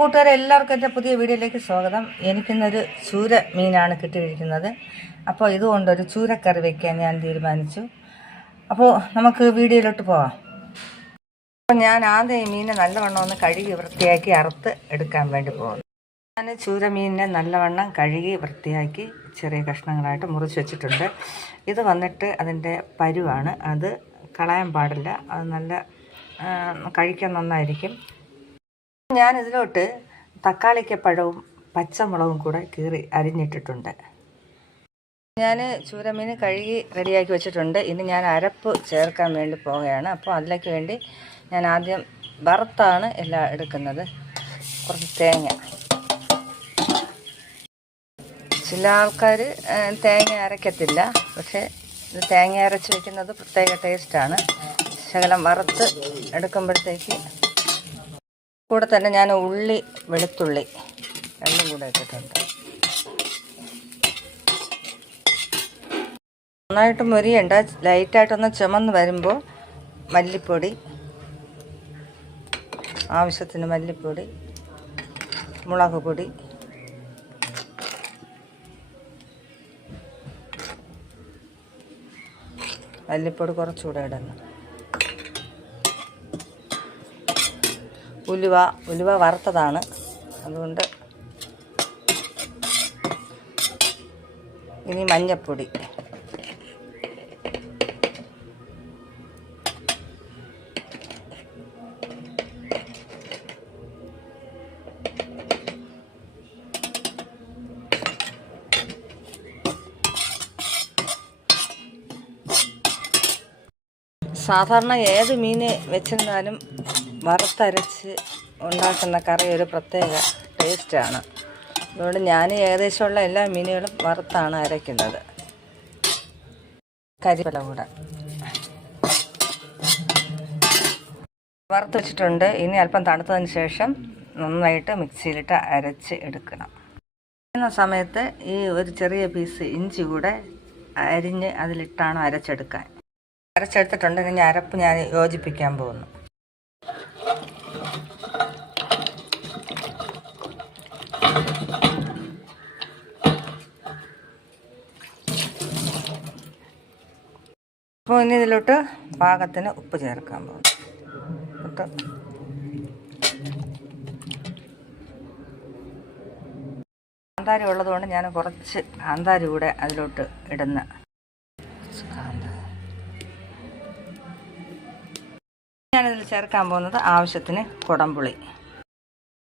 കൂട്ടുകാരെ എല്ലാവർക്കും എൻ്റെ പുതിയ വീഡിയോയിലേക്ക് സ്വാഗതം. എനിക്കിന്നൊരു ചൂര മീനാണ് കിട്ടിയിരിക്കുന്നത്. അപ്പോൾ ഇതുകൊണ്ടൊരു ചൂരക്കറി വയ്ക്കാൻ ഞാൻ തീരുമാനിച്ചു. അപ്പോൾ നമുക്ക് വീഡിയോയിലോട്ട് പോകാം. അപ്പോൾ ഞാൻ ആദ്യം ഈ മീനെ നല്ലവണ്ണം ഒന്ന് കഴുകി വൃത്തിയാക്കി അറുത്ത് എടുക്കാൻ വേണ്ടി പോകുന്നു. ഞാൻ ചൂര മീനിനെ നല്ലവണ്ണം കഴുകി വൃത്തിയാക്കി ചെറിയ കഷ്ണങ്ങളായിട്ട് മുറിച്ച് വെച്ചിട്ടുണ്ട്. ഇത് വന്നിട്ട് അതിൻ്റെ പരുവാണ്, അത് കളയാൻ പാടില്ല. അത് നല്ല കഴിക്കാൻ നന്നായിരിക്കും. ഞാൻ ഇതിലോട്ട് തക്കാളിക്കപ്പഴവും പച്ചമുളകും കൂടെ കീറി അരിഞ്ഞിട്ടിട്ടുണ്ട്. ഞാൻ ചൂരമീൻ കഴുകി റെഡിയാക്കി വെച്ചിട്ടുണ്ട്. ഇനി ഞാൻ അരപ്പ് ചേർക്കാൻ വേണ്ടി പോവുകയാണ്. അപ്പോൾ അതിലേക്ക് വേണ്ടി ഞാൻ ആദ്യം വറുത്താണ് എല്ലാം എടുക്കുന്നത്. കുറച്ച് തേങ്ങ, ചില ആൾക്കാർ തേങ്ങ അരയ്ക്കത്തില്ല, പക്ഷേ ഇത് തേങ്ങ അരച്ച് വയ്ക്കുന്നത് പ്രത്യേക ടേസ്റ്റാണ്. ശകലം വറുത്ത് എടുക്കുമ്പോഴത്തേക്ക് കൂടെ തന്നെ ഞാൻ ഉള്ളി വെളുത്തുള്ളി രണ്ടും കൂടെ ഇട്ടിട്ടുണ്ട്. നന്നായിട്ട് മൊരിയണ്ട, ലൈറ്റായിട്ടൊന്ന് ചുമന്ന് വരുമ്പോൾ മല്ലിപ്പൊടി, ആവശ്യത്തിന് മല്ലിപ്പൊടി, മുളക് പൊടി, മല്ലിപ്പൊടി കുറച്ചുകൂടെ ഇടണം. ഉലുവ വറുത്തതാണ്, അതുകൊണ്ട് ഇനി മഞ്ഞൾപ്പൊടി, സാധാരണ ഏത് മീൻ വെച്ചിരുന്നാലും വറുത്തരച്ച് ഉണ്ടാക്കുന്ന കറി ഒരു പ്രത്യേക ടേസ്റ്റാണ്. അതുകൊണ്ട് ഞാൻ ഏകദേശമുള്ള എല്ലാ മീനുകളും വറുത്താണ് അരയ്ക്കുന്നത്. കരിവേപ്പില കൂടെ വറുത്ത് വെച്ചിട്ടുണ്ട്. ഇനി അല്പം തണുത്തതിന് ശേഷം നന്നായിട്ട് മിക്സിയിലിട്ട് അരച്ച് എടുക്കണം. എന്ന സമയത്ത് ഈ ഒരു ചെറിയ പീസ് ഇഞ്ചി കൂടെ അരിഞ്ഞ് അതിലിട്ടാണ് അരച്ചെടുക്കാൻ. അരച്ചെടുത്തിട്ടുണ്ട്. ഇനി അരപ്പ് ഞാൻ യോജിപ്പിക്കാൻ പോകുന്നു. അപ്പോൾ ഇനി ഇതിലോട്ട് പാകത്തിന് ഉപ്പ് ചേർക്കാൻ പോകുന്നു. കാന്താരി ഉള്ളതുകൊണ്ട് ഞാൻ കുറച്ച് കാന്താരി കൂടെ അതിലോട്ട് ഇടുന്ന. ഞാനിതിൽ ചേർക്കാൻ പോകുന്നത് ആവശ്യത്തിന് കുടംപുളി.